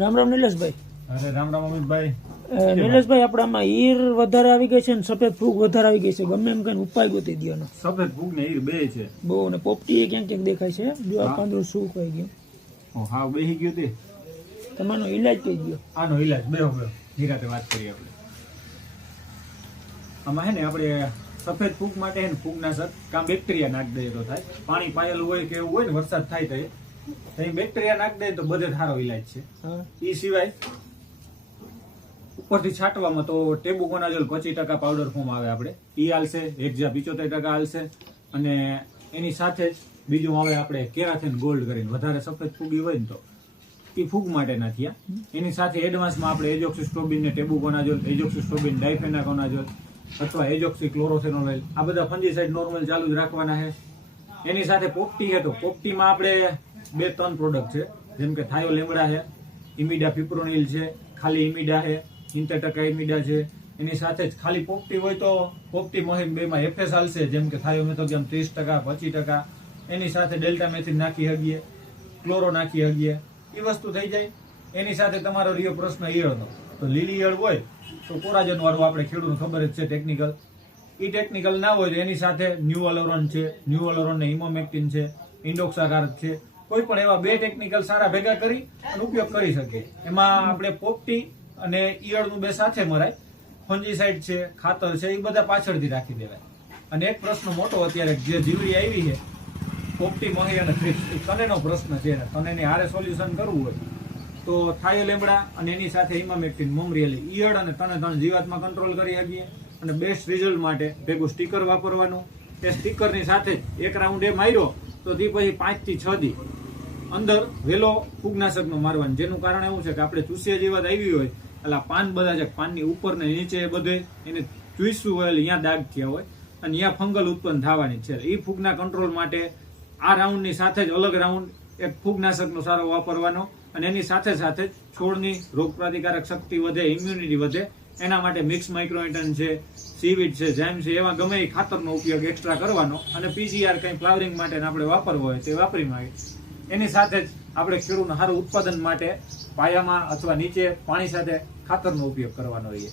રામ રામ નિલેશભાઈ. અરે રામ રામ અમિતભાઈ. નિલેશભાઈ આપણે આમાં ઈર વધારે આવી ગઈ છે ને સફેદ ફૂગ વધારે આવી ગઈ છે, ગમે એમ કઈ ઉપાય ગોતી દો. સફેદ ફૂગ ને ઈર બે છે બહુ, ને પોપટી ક્યાંક ક્યાંક દેખાય છે. જો આ પાંદડું શું કહી ગયું, હા બેહી ગયું તે. તમારો ઈલાજ કહી ગયો. આનો ઈલાજ બેહો નિરાતે વાત કરીએ આપણે. આમાં હે ને આપણે સફેદ ફૂગ માટે હે ને ફૂગનાશક કામ બેક્ટેરિયા નાખી દઈએ તો થાય. પાણી પાયેલું હોય કે એવું હોય ને વરસાદ થાય તો એ બેક્ટેરિયા નાખી દઈએ તો બધે સારો ઈલાજ છે. એ સિવાય ઉપરથી છાંટવામાં તો ટેબુકોનાઝોલ 25% પાવડર ફોર્મ આવે આપણે ઈ હાલશે, હેક્ઝા 75% હાલશે, અને એની સાથે જ બીજું આવે આપણે કેરાથિન ગોલ્ડ કરીને. વધારે સફેદ ફૂગી હોય ને તો એ ફૂગ માટે નથી. એની સાથે એડવાન્સમાં આપણે એજોક્સિસ્ટ્રોબિન ને ટેબુકોનાઝોલ, એજોક્સિસ્ટ્રોબિન ડાયફેનાકોનાઝોલ અથવા એજોક્સી ક્લોરોફેનોલ આ બધા ફંજીસાઇડ નોર્મલ ચાલુ જ રાખવાના છે. એની સાથે પોપટી છે તો પોપટીમાં આપણે 2-3 પ્રોડક્ટ છે, જેમ કે થાયો લેમડા છે, ઇમિડા ફિપ્રોનિલ છે, ખાલી ઇમિડા છે, 70% ઇમિડા છે. એની સાથે જ ખાલી પોપટી હોય તો પોપટી મોહિમ 2 માં એફએસ હાલશે, જેમ કે થાયોમેથોગેમ 30%, 25%. એની સાથે ડેલ્ટા મેથિન નાખી શકીએ, ક્લોરો નાખી શકીએ, એ વસ્તુ થઈ જાય. એની સાથે તમારો રહ્યો પ્રશ્ન ઈયળનો, તો લીલી ઈયળ હોય તો કોરાજન વાળું આપણે ખેડૂતને ખબર જ છે ટેકનિકલ. એ ટેકનિકલ ના હોય તો એની સાથે ન્યુઅલોરોન છે, ન્યુઅલોરોન ને ઇમોમેક્ટિન છે, ઇન્ડોક્સાકાર્બ છે. કોઈ પણ એવા 2 ટેકનિકલ સારા ભેગા કરી અને ઉપયોગ કરી શકીએ. એમાં આપણે પોપટી અને ઈયળનું 2 સાથે મરાય. ફંજીસાઇડ છે, ખાતર છે, એ બધા પાછળથી રાખી દેવાય. અને એક પ્રશ્ન મોટો અત્યારે જે જીવડી આવી છે પોપટી મોહી અને થ્રિપ્સ, એ તનેનો પ્રશ્ન છે. તનેની હારે સોલ્યુશન કરવું હોય તો થાયો લેમડા અને એની સાથે ઇમામેક્ટિન મમરીએલી ઈયળ અને તને જીવાતમાં કંટ્રોલ કરી શકીએ. અને બેસ્ટ રિઝલ્ટ માટે ભેગું સ્ટીકર વાપરવાનું. એ સ્ટીકરની સાથે એક રાઉન્ડ એ માર્યો તો તે પછી 5 થી 6 દી અંદર વેલો ફૂગનાશકનો મારવાનું. જેનું કારણ એવું છે કે આપણે ચૂસિયા જીવાત આવી હોય એટલે પાન બધા છે, પાનની ઉપર ને નીચે બધે એને ચૂસ્યું હોય એટલે અહીંયા દાગ થયા હોય અને અહીંયા ફંગલ ઉત્પન્ન થવાની છે. એ ફૂગના કંટ્રોલ માટે આ રાઉન્ડની સાથે જ અલગ રાઉન્ડ એક ફૂગનાશકનો સારો વાપરવાનો. અને એની સાથે સાથે છોડની રોગપ્રતિકારક શક્તિ વધે, ઇમ્યુનિટી વધે, એના માટે મિક્સ માઇક્રોન્યુટ્રન છે, સીવીડ છે, જાઇમ છે, એવા ગમે એ ખાતરનો ઉપયોગ એક્સ્ટ્રા કરવાનો. અને પીજીઆર કંઈ ફ્લાવરિંગ માટે આપણે વાપરવો હોય તે વાપરી માંગે. એની સાથે જ આપણે ખેડૂતનું સારું ઉત્પાદન માટે પાયામાં અથવા નીચે પાણી સાથે ખાતરનો ઉપયોગ કરવાનો રહીએ.